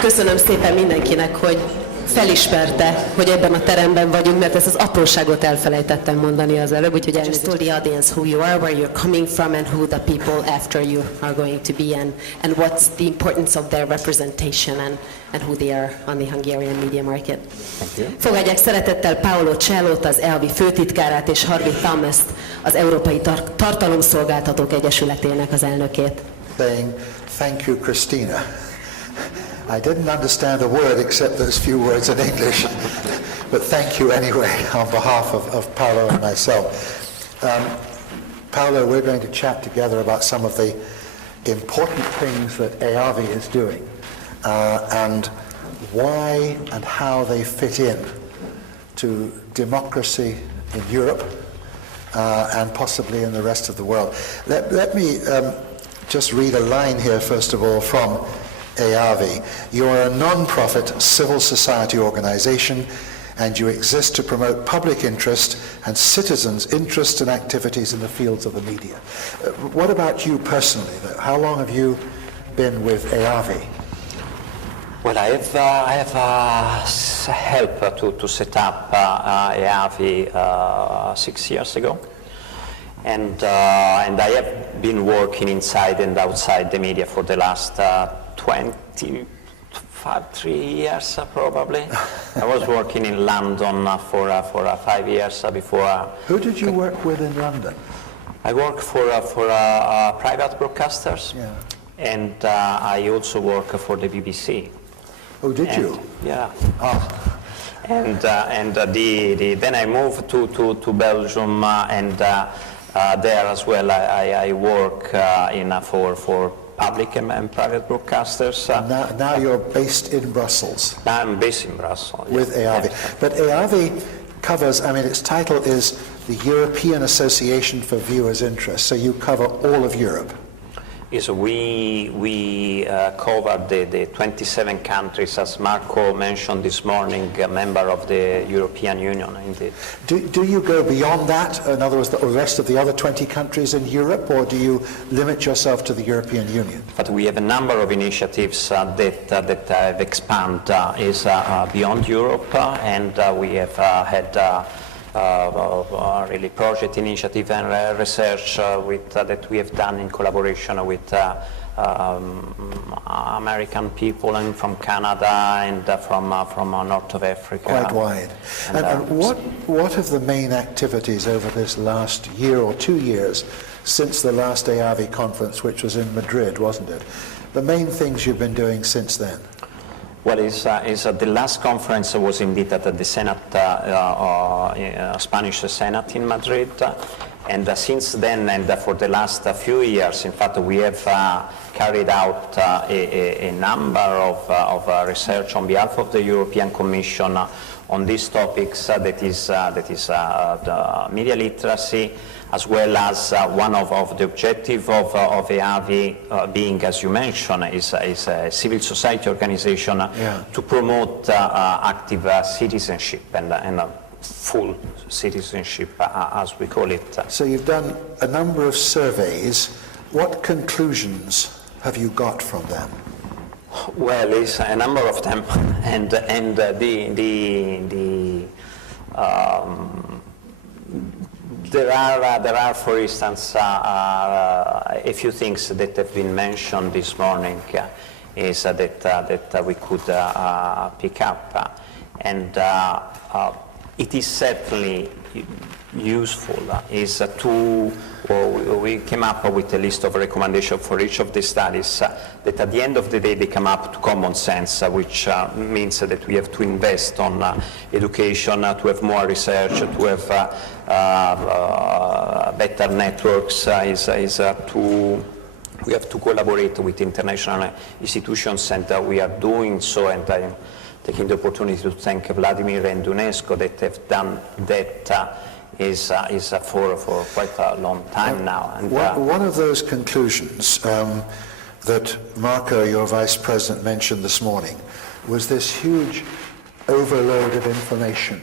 Köszönöm szépen mindenkinek, hogy felismerte, hogy ebben a teremben vagyunk, mert ezt az apróságot elfelejtettem mondani az előbb, úgyhogy Just told the audience who you are, where you're coming from, and who the people after you are going to be, and what's the importance of their representation and who they are on the Hungarian media market. Fogadják szeretettel Paolo Celot, az EAVI főtitkárát, és Harvey Thomas-t, az Európai Tartalomszolgáltatók Egyesületének az elnökét. Saying, thank you, Christina. I didn't understand a word except those few words in English, but thank you anyway on behalf of Paolo and myself. Paolo, we're going to chat together about some of the important things that EAVI is doing and why and how they fit in to democracy in Europe and possibly in the rest of the world. Let me just read a line here, first of all, from EAVI. You are a non-profit civil society organization and you exist to promote public interest and citizens' interest and activities in the fields of the media. What about you personally? How long have you been with EAVI? Well, I have helped to set up EAVI 6 years ago. And I have been working inside and outside the media for the last 3 years probably. I was working in London for 5 years before. Who did you work with in London? I work for private broadcasters, yeah. And I also work for the BBC. Oh, did you? Yeah. Ah. And then I moved to Belgium, and there as well I work for public and private broadcasters. Now you're based in Brussels. I'm based in Brussels. With EAVI. Yeah. But EAVI covers, I mean, its title is the European Association for Viewers' Interests, so you cover all of Europe. Yes, we cover the 27 countries, as Marco mentioned this morning, a member of the European Union, indeed. Do you go beyond that, in other words, the rest of the other 20 countries in Europe, or do you limit yourself to the European Union? But we have a number of initiatives that have expanded beyond Europe, and we have had really project initiative and research that we have done in collaboration with American people and from Canada and from North of Africa. Quite wide. And what have the main activities over this last year or 2 years since the last EAVI conference, which was in Madrid, wasn't it? The main things you've been doing since then? Well, the last conference was indeed at the Senate, Spanish Senate in Madrid, and since then and for the last few years, in fact, we have carried out a number of research on behalf of the European Commission on these topics. That is the media literacy, as well as one of the objectives of EAVI being, as you mentioned, is a civil society organization to promote active citizenship and full citizenship, as we call it. So you've done a number of surveys. What conclusions have you got from them? Well, it's a number of them, and there are, for instance, a few things that have been mentioned this morning is that we could pick up, and it is certainly useful we came up with a list of recommendations for each of the studies that at the end of the day they come up to common sense, which means that we have to invest on education, to have more research, to have better networks, we have to collaborate with international institutions, and we are doing so, and I'm taking the opportunity to thank Vladimir and UNESCO that have done that is for quite a long time now. And one of those conclusions that Marco, your Vice President, mentioned this morning was this huge overload of information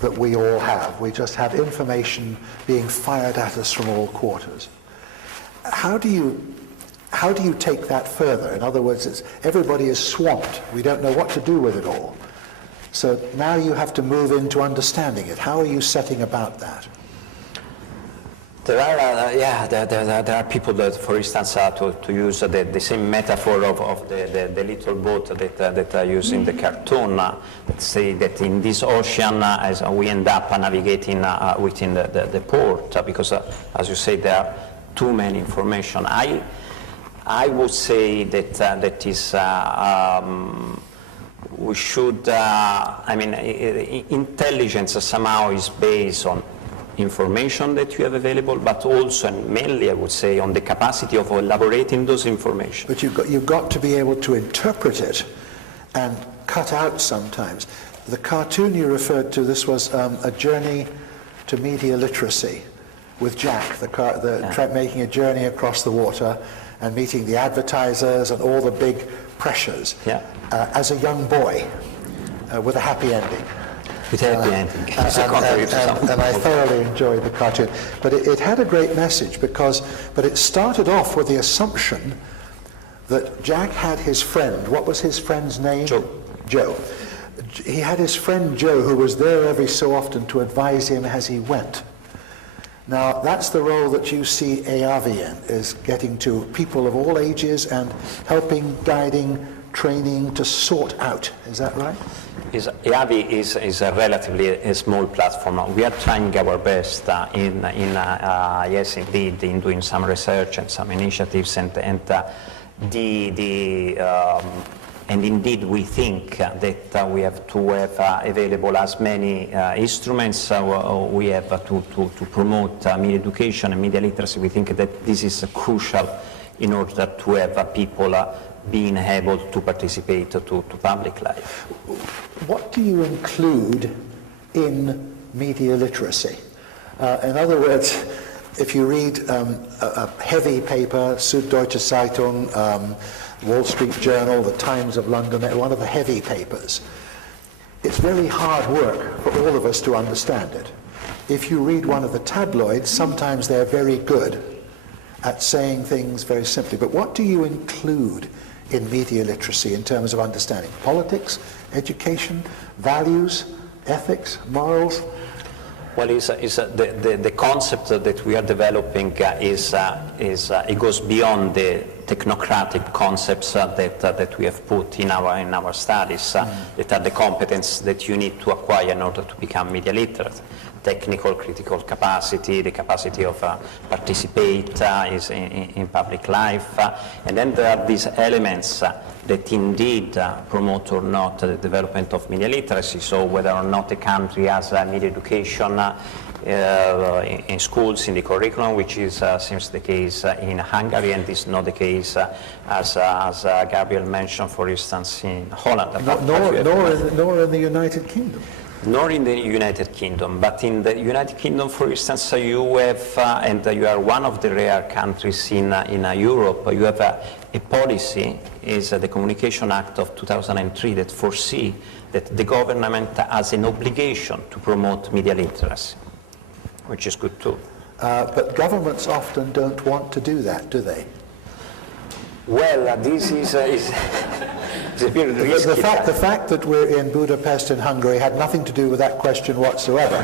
that we all have. We just have information being fired at us from all quarters. How do you how do you take that further? In other words, everybody is swamped. We don't know what to do with it all. So now you have to move into understanding it. How are you setting about that? There are people that, for instance, to use the same metaphor of the little boat that I use in the cartoon, that say that in this ocean, as we end up navigating within the port, because, as you say, there are too many information. I would say that is we should. Intelligence somehow is based on information that you have available, but also, and mainly, I would say, on the capacity of elaborating those information. But you've got to be able to interpret it and cut out sometimes. The cartoon you referred to, this was a journey to media literacy with Jack, making a journey across the water and meeting the advertisers and all the big pressures as a young boy with a happy ending. And I thoroughly enjoyed the cartoon. But it had a great message but it started off with the assumption that Jack had his friend. What was his friend's name? Joe. He had his friend Joe, who was there every so often to advise him as he went. Now, that's the role that you see EAVI in, is getting to people of all ages and helping, guiding, training to sort out. Is that right? EAVI is a relatively small platform. We are trying our best yes, indeed, in doing some research and some initiatives, and indeed we think that we have to have available as many instruments we have to promote media education and media literacy. We think that this is crucial in order to have people being able to participate to public life. What do you include in media literacy? In other words, if you read a heavy paper, Süddeutsche Zeitung, Wall Street Journal, the Times of London, one of the heavy papers, it's very hard work for all of us to understand it. If you read one of the tabloids, sometimes they're very good at saying things very simply. But what do you include in media literacy in terms of understanding? Politics, education, values, ethics, morals? Well, the concept that we are developing it goes beyond the technocratic concepts that we have put in our studies, that are the competence that you need to acquire in order to become media literate. Technical, critical capacity, the capacity of participate is in public life, and then there are these elements that indeed promote or not the development of media literacy. So whether or not a country has media education in schools, in the curriculum, which is seems the case in Hungary, and is not the case as Gabriel mentioned, for instance, in Holland. Nor in the United Kingdom. Nor in the United Kingdom, but in the United Kingdom, for instance, you have, and you are one of the rare countries in Europe, you have a policy, is the Communication Act of 2003, that foresee that the government has an obligation to promote media literacy, which is good too. But governments often don't want to do that, do they? Well, this is a bit risky. The fact that we're in Budapest in Hungary had nothing to do with that question whatsoever.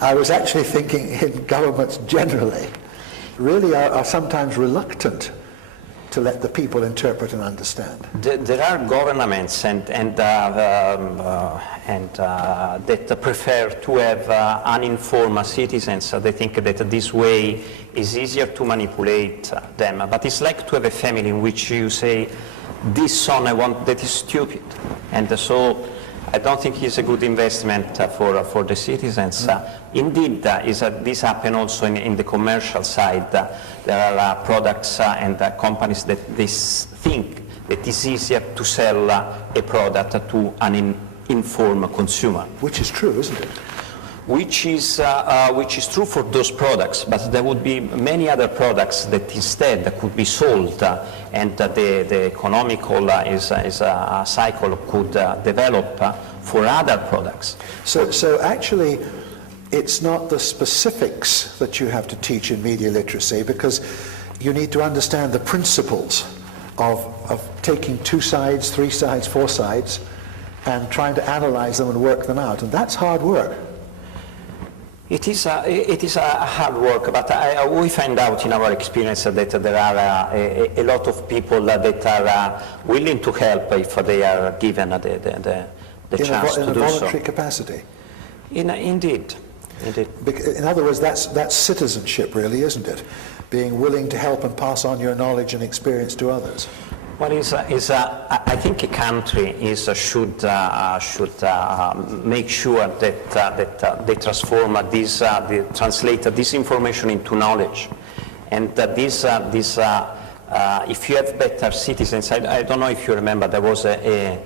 I was actually thinking in governments generally really are sometimes reluctant to let the people interpret and understand. There are governments that prefer to have uninformed citizens. They think that this way is easier to manipulate them. But it's like to have a family in which you say, this son I want, that is stupid. And so I don't think it's a good investment for the citizens. Indeed, this happens also in the commercial side. There are products and companies that they think that it's easier to sell a product to an informed consumer. Which is true, isn't it? Which is true for those products, but there would be many other products that instead could be sold, and the economical is a cycle could develop for other products. So actually, it's not the specifics that you have to teach in media literacy, because you need to understand the principles of taking 2 sides, 3 sides, 4 sides, and trying to analyze them and work them out. And that's hard work. It is a hard work, but we find out in our experience that there are a lot of people that are willing to help if they are given the chance to do so. In a voluntary capacity. Indeed. In other words, that's citizenship, really, isn't it? Being willing to help and pass on your knowledge and experience to others. Well, I think a country should make sure that they transform they translate this information into knowledge, and that if you have better citizens, I don't know if you remember, there was the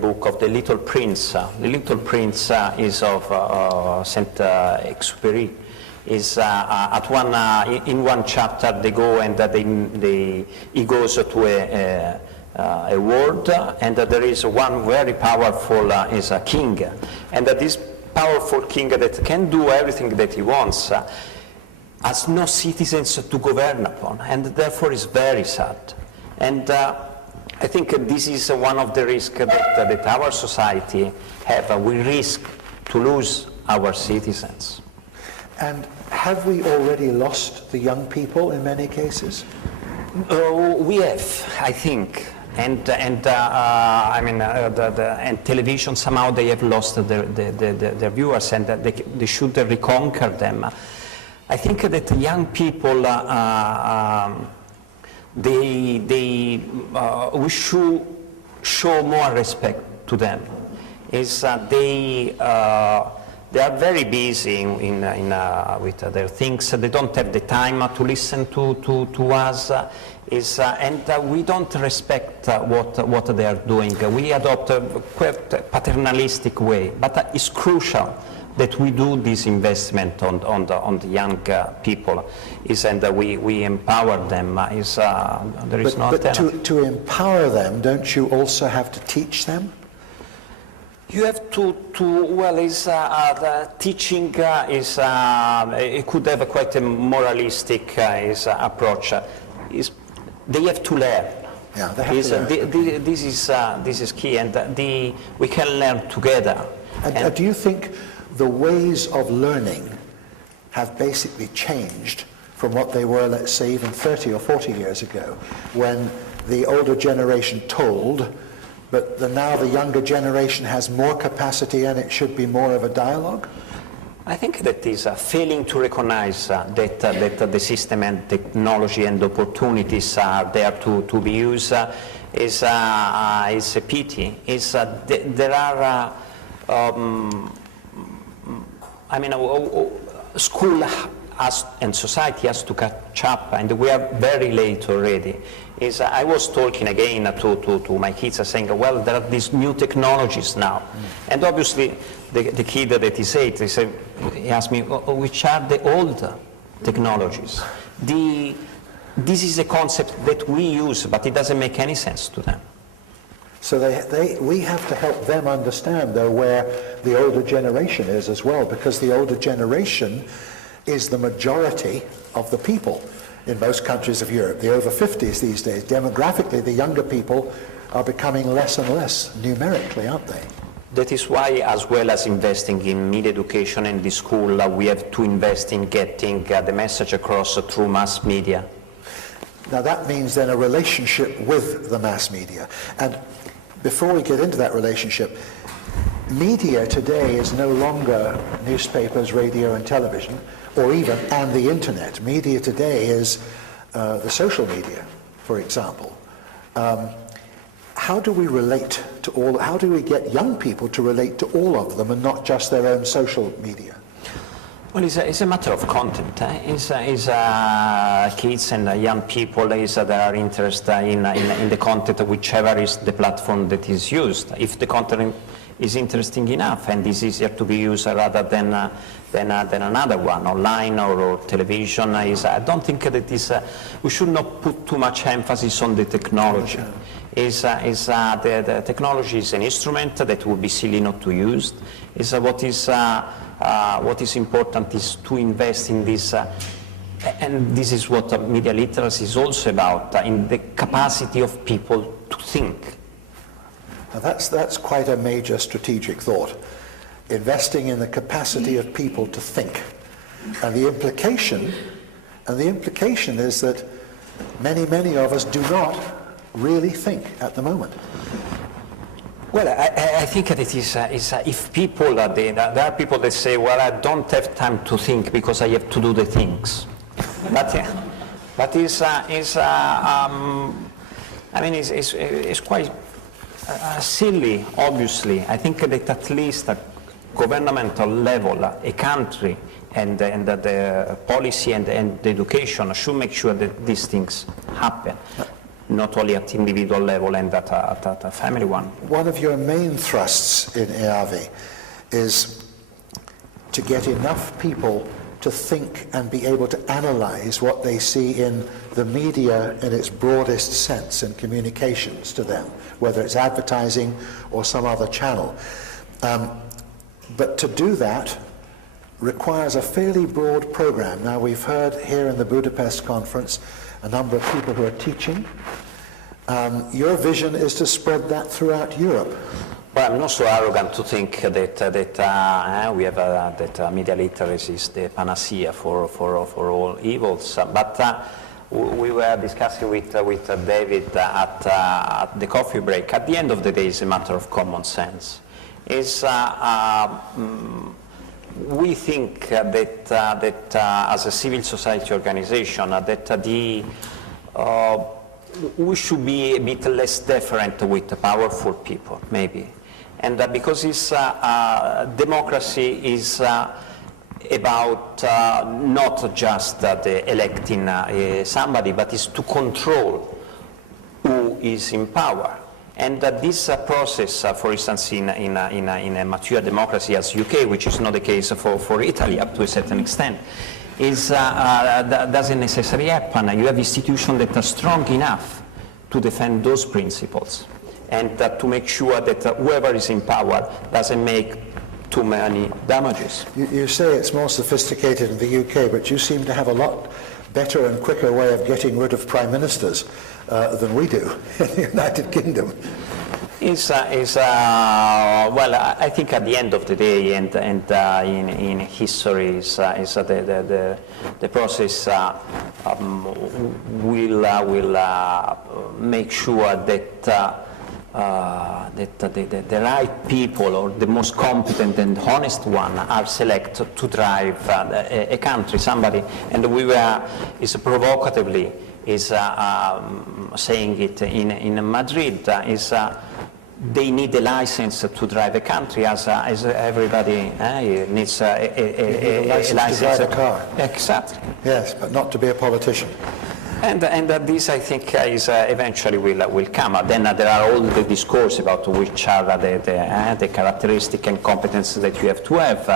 book of The Little Prince. The Little Prince is of Saint-Exupéry. Is in one chapter they go and he goes to a world, and there is one very powerful is a king, and this powerful king that can do everything that he wants has no citizens to govern upon, and therefore is very sad. And I think this is one of the risks that our society have. We risk to lose our citizens. And have we already lost the young people in many cases? We have, I think, and television somehow they have lost their viewers, and they should reconquer them. I think that young people, we should show more respect to them. They are very busy with their things. They don't have the time to listen to us, and we don't respect what they are doing. We adopt a quite paternalistic way, but it's crucial that we do this investment on the young people, and we empower them. There is no alternative. To empower them, don't you also have to teach them? You have to the teaching it could have quite a moralistic approach. They have to learn. Yeah, they have to learn. This is key, and we can learn together. And do you think the ways of learning have basically changed from what they were, let's say, even 30 or 40 years ago, when the older generation told, but now the younger generation has more capacity and it should be more of a dialogue? I think that is failing to recognize that the system and technology and opportunities are there to be used is a pity. There are school and society has to catch up, and we are very late already. I was talking again to my kids, saying, well, there are these new technologies now. And obviously, the kid that is 8, he asked me, which are the old technologies? This is a concept that we use, but it doesn't make any sense to them. So we have to help them understand, though, where the older generation is as well, because the older generation is the majority of the people in most countries of Europe. The over 50s these days, demographically, the younger people are becoming less and less numerically, aren't they? That is why, as well as investing in media education in the school, we have to invest in getting the message across through mass media. Now that means then a relationship with the mass media. And before we get into that relationship, media today is no longer newspapers, radio and television, or even and the internet. Media today is the social media, for example. How do we relate to all? How do we get young people to relate to all of them and not just their own social media? Well, it's a matter of content. It's kids and young people that are interested in the content, whichever is the platform that is used. If the content is interesting enough and is easier to be used rather than another one, online or television, I don't think that we should not put too much emphasis on the technology. The technology is an instrument that would be silly not to use. What is important is to invest in this And this is what media literacy is also about, in the capacity of people to think. Now that's quite a major strategic thought, investing in the capacity of people to think. And the implication is that many of us do not really think at the moment. Well, I think that it is if people, there are people that say, well, I don't have time to think because I have to do the things. But it's quite silly, obviously. I think that at least at governmental level, a country and the policy and the education should make sure that these things happen, not only at individual level and at a family one. One of your main thrusts in EAVI is to get enough people to think and be able to analyze what they see in the media in its broadest sense and communications to them, whether it's advertising or some other channel. But to do that requires a fairly broad program. Now, we've heard here in the Budapest conference a number of people who are teaching. Your vision is to spread that throughout Europe. Well, I'm not so arrogant to think that we have that media literacy is the panacea for all evils. But we were discussing with David at the coffee break. At the end of the day, it's a matter of common sense. We think that as a civil society organization, we should be a bit less deferent with powerful people, maybe. And because democracy is about not just electing somebody, but is to control who is in power. And this process, for instance, in a mature democracy as UK, which is not the case for Italy up to a certain extent, doesn't necessarily happen. You have institutions that are strong enough to defend those principles and to make sure that whoever is in power doesn't make too many damages. You say it's more sophisticated in the UK, but you seem to have a lot better and quicker way of getting rid of prime ministers than we do in the United Kingdom. Well, I think at the end of the day, and in history, the process will make sure that the right people or the most competent and honest one are selected to drive a country. Somebody, and we were provocatively saying it in Madrid, they need a license to drive a country, as everybody needs a license to drive a car. Exactly. Yes, but not to be a politician. And this, I think, is eventually will come. Then there are all the discourse about which are the characteristic and competence that you have to have.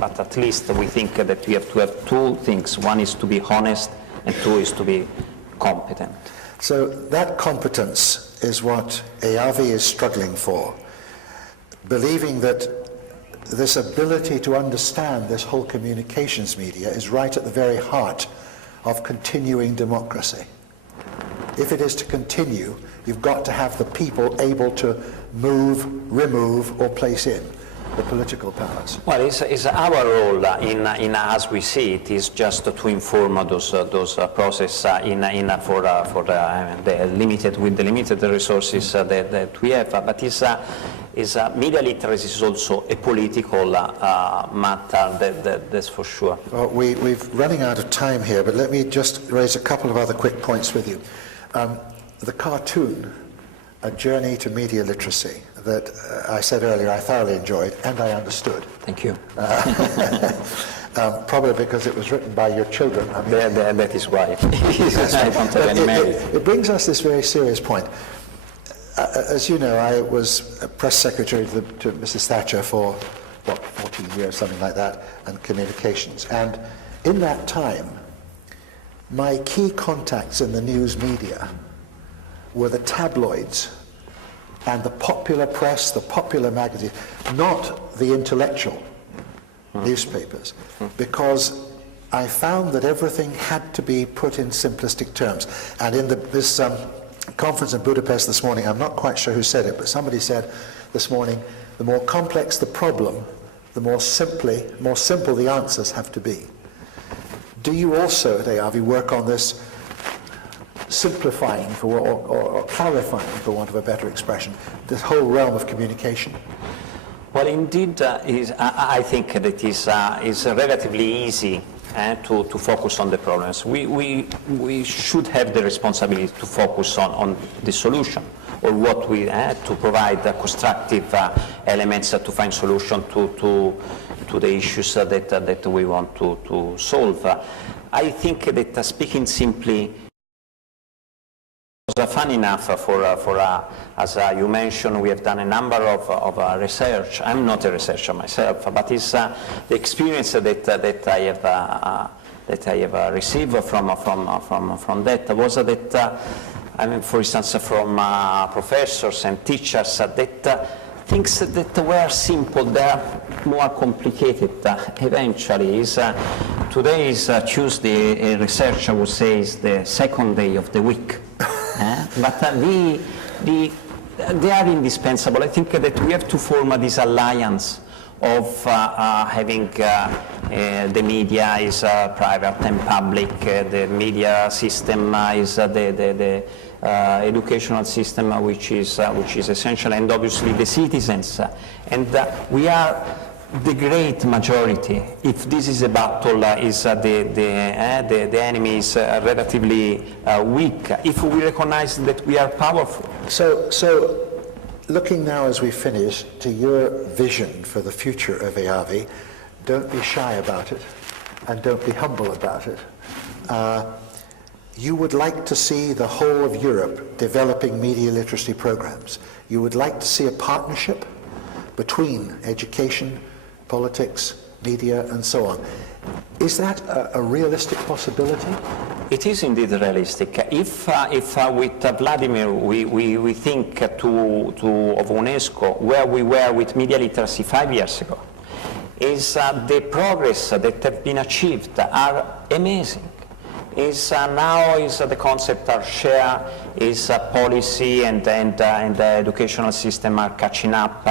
But at least we think that you have to have two things. One is to be honest, and two is to be competent. So that competence is what EAVI is struggling for, believing that this ability to understand this whole communications media is right at the very heart of continuing democracy. If it is to continue, you've got to have the people able to move, remove, or place in the political powers. Well, it's our role in as we see it is just to inform those processes for the limited with the limited resources that we have. But media literacy is also a political matter. That's for sure. Well, we're running out of time here, but let me just raise a couple of other quick points with you. The cartoon, A Journey to Media Literacy, that I said earlier I thoroughly enjoyed and I understood. Thank you. Probably because it was written by your children. I mean, that is why. It brings us this very serious point. As you know, I was a press secretary to Mrs. Thatcher for, 14 years, something like that, and communications. And in that time, my key contacts in the news media were the tabloids and the popular press, the popular magazines, not the intellectual newspapers, because I found that everything had to be put in simplistic terms. And in this conference in Budapest this morning, I'm not quite sure who said it, but somebody said this morning, the more complex the problem, the more simple the answers have to be. Do you also at EAVI work on this simplifying or clarifying, for want of a better expression, this whole realm of communication? Well, indeed, I think that it is relatively easy to focus on the problems. We should have the responsibility to focus on the solution, or what we to provide constructive elements to find solution to the issues that we want to solve. I think that speaking simply, was fun enough as you mentioned, we have done a number of research. I'm not a researcher myself, but it's the experience that I have received from that was that, I mean, for instance, from professors and teachers, that things that were simple, they are more complicated eventually. Today is Tuesday, a researcher would say is the second day of the week. But they are indispensable. I think that we have to form this alliance of having the media is private and public, the media system is the educational system which is essential, and obviously the citizens. And we are the great majority. If this is a battle, is the enemy is relatively weak. If we recognize that we are powerful. So looking now as we finish to your vision for the future of EAVI, don't be shy about it and don't be humble about it. You would like to see the whole of Europe developing media literacy programs. You would like to see a partnership between education, politics, media, and so on. Is that a realistic possibility? It is indeed realistic. If with Vladimir we think of UNESCO where we were with media literacy 5 years ago, is the progress that have been achieved are amazing. Now the concept are shared, policy and the educational system are catching up.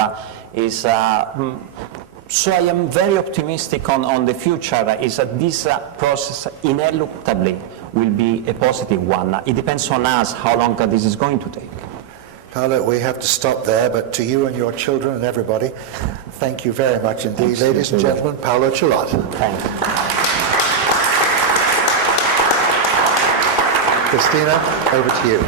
So I am very optimistic on the future, is that this process ineluctably will be a positive one. It depends on us how long this is going to take. Paolo, we have to stop there, but to you and your children and everybody, thank you very much indeed. Thanks. Ladies and gentlemen, Paolo Celot. Thank you. Christina, over to you.